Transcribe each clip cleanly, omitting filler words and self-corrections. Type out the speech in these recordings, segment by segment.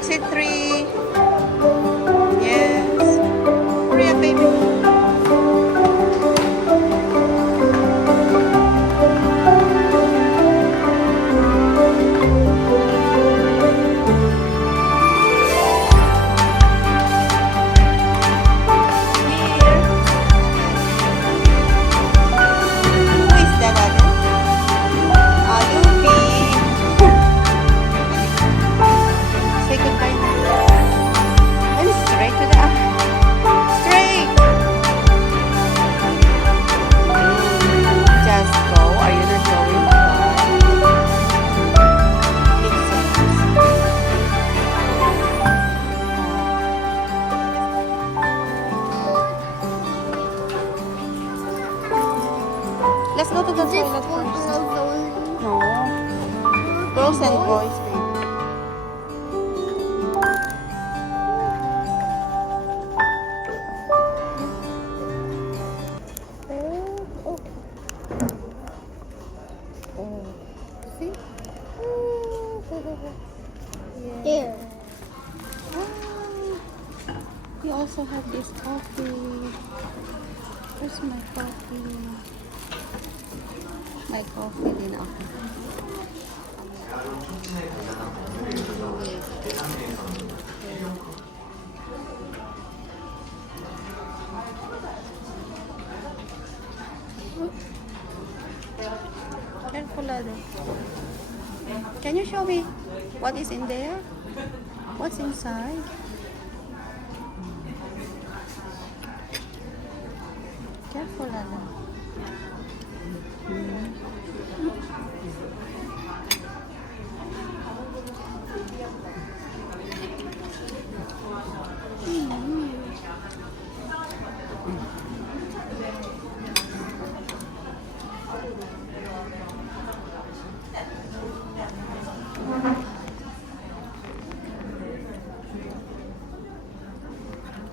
Exit 3. Yes. Hurry up, baby. Who is that, Ate? Luffy. Say goodbye now. And straight to the straight. Just go. Are you not going? Makes sense. Let's go to the toilet first. No. Girls and boys, baby. See? There. We also have this coffee. Where's my coffee? My coffee din ako. Careful, Ado. Can you show me what is in there? What's inside? Careful, Ado.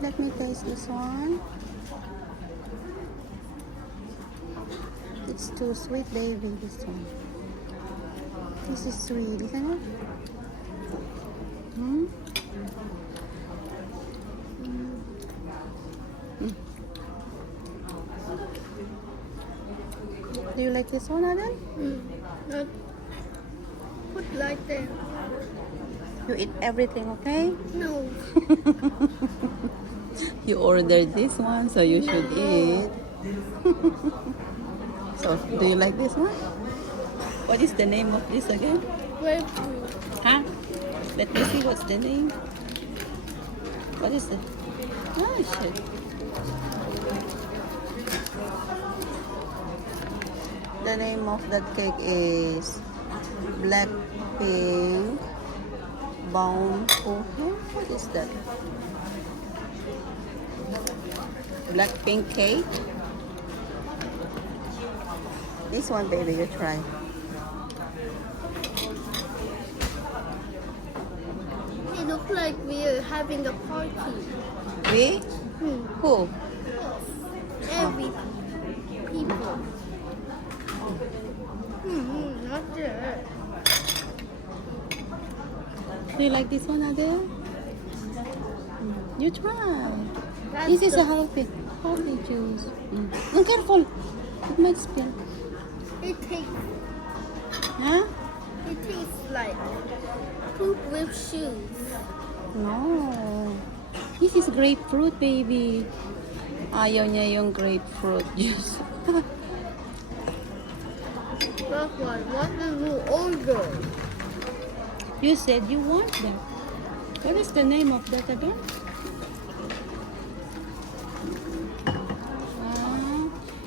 Let me taste this one. It's too sweet, baby, this one. This is sweet, isn't it? Hmm? Do you like this one, Adan? Not put like that. You eat everything, okay? No. You ordered this one, so you should eat. So, do you like this one? What is the name of this again? Grapefruit. Huh? Let me see what's the name. What is it? Oh, shit. The name of that cake is Black Pink Baum Kuchen. What is that? Black pink cake. This one, baby, you try. It looks like we're having a party. We? Who? Every people. Not there. Do you like this one, Adele? You try. That's This is the- a healthy juice. Oh, careful. It might spill. It tastes. Huh? It tastes like poop with shoes. No. This is grapefruit, baby. Ayaw niya yung grapefruit juice. That's why what did you order? You said you want that. What is the name of that again?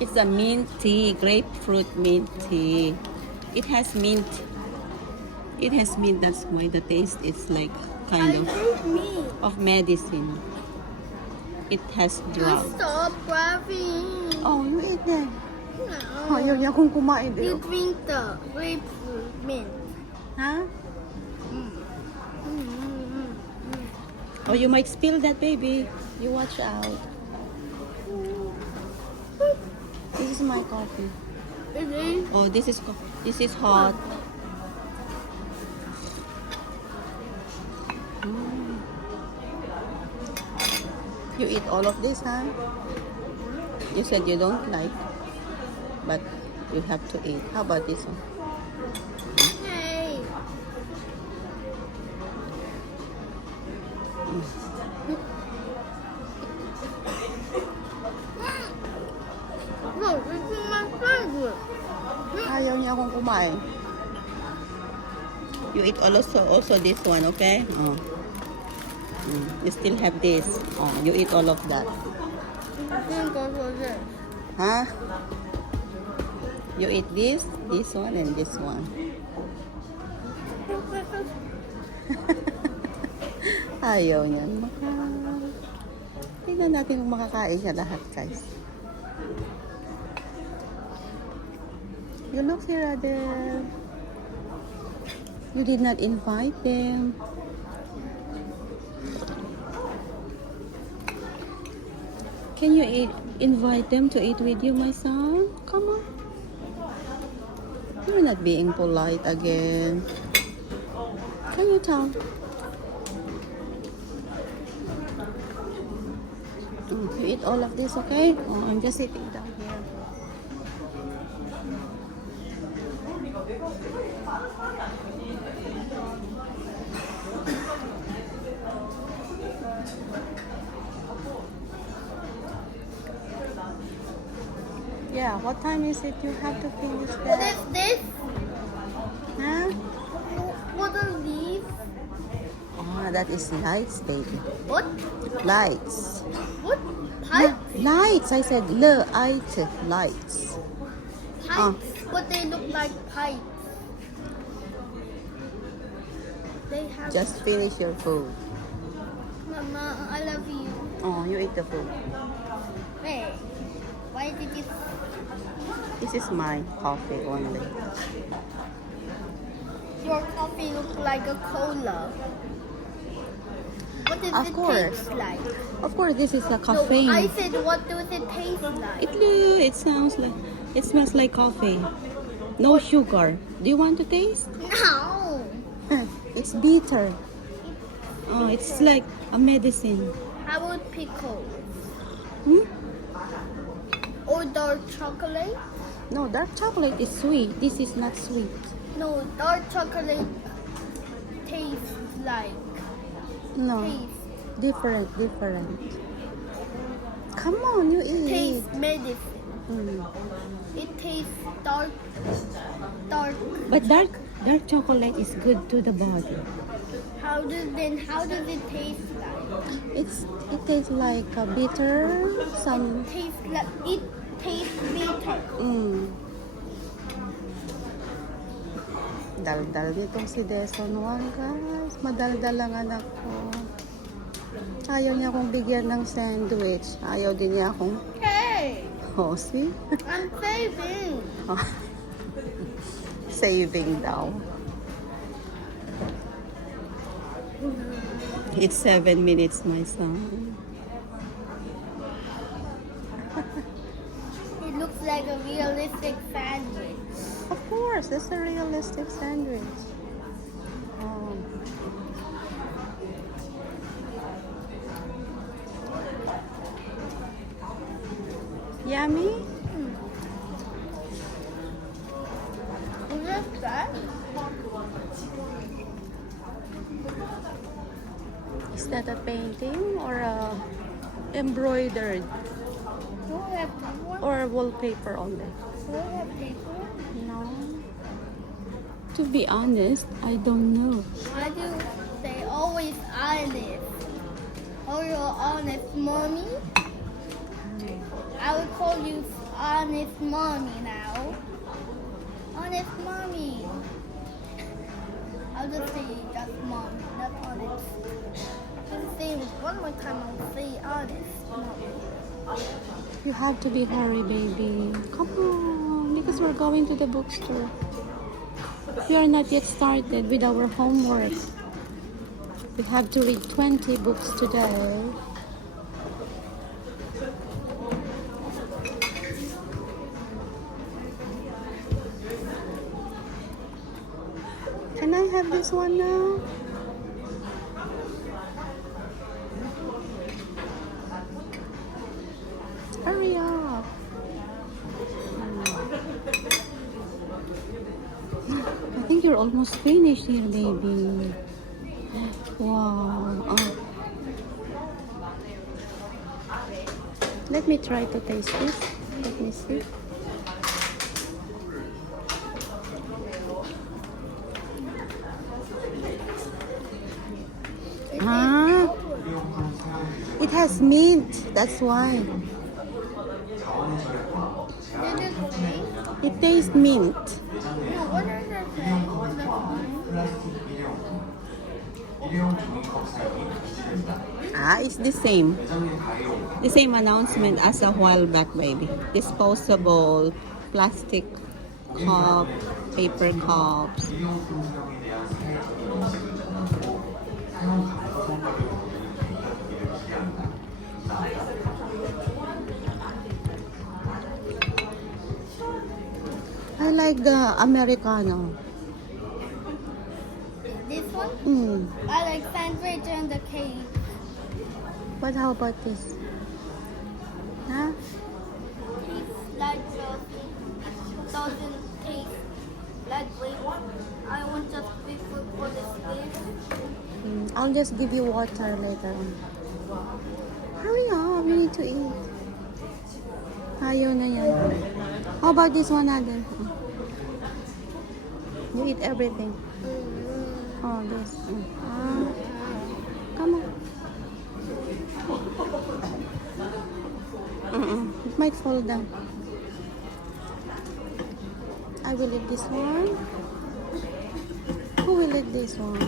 It's a mint tea, grapefruit mint tea. It has mint. It has mint. That's why the taste is like kind Me. of medicine. It has drought. Stop grabbing. Oh, you eat that. No. Ayaw niya kung kumain You din. drink the grapefruit mint. Huh? Oh, you might spill that, baby. You watch out. This is my coffee. It is. Oh, this is hot. You eat all of this, huh? You said you don't like, but you have to eat. How about this one? Hey. No, this is my favorite. Ayaw niya akong kumain. You eat also this one, okay? Oh. You still have this. Oh, you eat all of that. I think also this. Huh? You eat this one, and this one. Ayaw niyan. Tingnan natin kung makakain siya lahat, guys. You look here, Adele. You did not invite them. Can you invite them to eat with you, my son? Come on. You're not being polite again. Can you tell? You eat all of this, okay? Oh, I'm just sitting down here. Yeah, what time is it? You have to finish What that. is this? Huh? What are these? Oh, that is lights, baby. What? Lights. What? Pipes? Lights. I said lights. Lights. Pipes? But they look like pipes. They have. Just finish your food. Mama, I love you. Oh, you eat the food. Hey, why did you? This is my coffee only. Your coffee looks like a cola. What does Of it course. taste like? Of course, this is a No, caffeine. I said, what does it taste like? It sounds like, it smells like coffee. No sugar. Do you want to taste? No. It's bitter. Oh, it's like a medicine. How about pickles? Hmm? Or dark chocolate? No, dark chocolate is sweet. This is not sweet. No, dark chocolate tastes like. No, Taste. different. Come on, you eat. Taste medicine. Mm. It tastes dark. But dark chocolate is good to the body. How does it taste like? It tastes like a bitter, some. It tastes bitter. Daldal nitong si Daesun. Guys, madaldal ang anak ko. Ayaw niya akong bigyan ng sandwich. Ayaw din niya akong. Hey, Oh, see? I'm saving. Saving daw. It's 7 minutes, my son. It looks like a realistic sandwich. Of course, it's a realistic sandwich. Oh. Yummy? Is this that? Is that a painting or a embroidered Do I have paper? or wallpaper only? Do I have paper? No. To be honest, I don't know. I do say always honest. Are you honest mommy? I will call you honest mommy now. Honest mommy. I'll just say just mommy, not honest. Just say one more time. I'll say honest mommy. You have to be hurry, baby. Come on, because we're going to the bookstore. We are not yet started with our homework. We have to read 20 books today. Can I have this one now? Hurry up. I think you're almost finished here, baby. Wow. Oh. Let me try to taste this. Let me see. Ah, it has mint. That's why. Did it say? It tastes mint. No, what does it say? The font? Ah, it's the same. The same announcement as a while back, baby. Disposable plastic cup, paper cups. I like the Americano. This one? Mm. I like sandwich and the cake. But how about this? Huh? Tastes like doesn't taste like grape. I want just grapefruit for the taste. I'll just give you water later on. Hurry up, you need to eat. Ayaw na yan. How about this one natin? You eat everything. Oh, this. Ah. Come on. It might fall down. I will eat this one. Who will eat this one?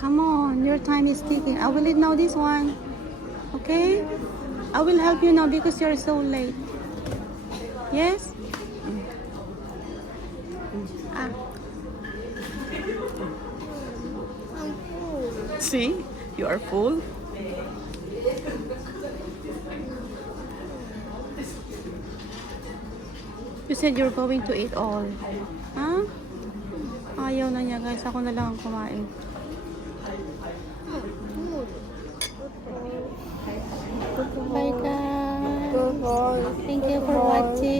Come on, your time is ticking. I will eat now this one. Okay? I will help you now because you're so late. Yes? Ah. I'm full. See? You are full. You said you're going to eat all. Huh? Ayaw na niya, guys. Ako na lang ang kumain. Bye, guys. Thank you for watching.